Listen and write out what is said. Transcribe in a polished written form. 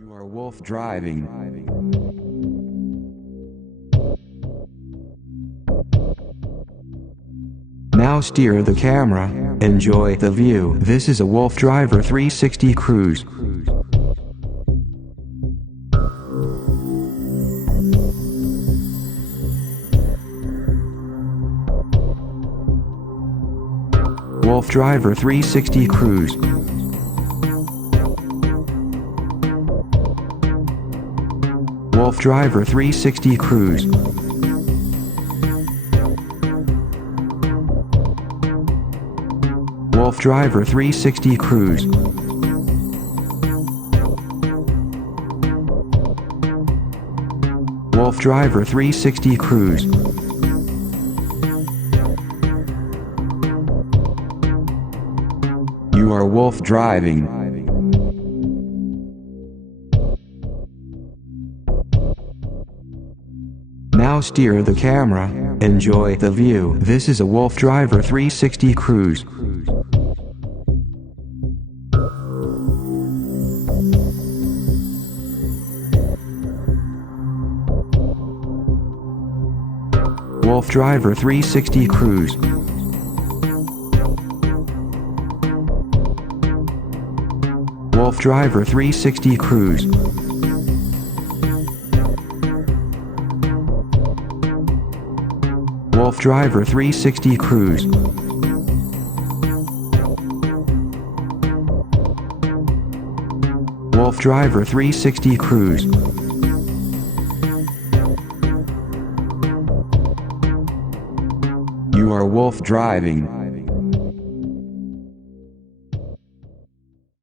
You are wolf driving. Now steer the camera. Enjoy the view. This is a WooFDriver 360 cruise. WooFDriver 360 cruise. WooFDriver 360 cruise. WooFDriver 360 cruise. WooFDriver 360 cruise. You are wolf driving. Now steer the camera. Enjoy the view. This is a WooFDriver 360 cruise. WooFDriver 360 cruise. WooFDriver 360 cruise. WooFDriver 360 cruise. WooFDriver 360 cruise. You are wolf driving.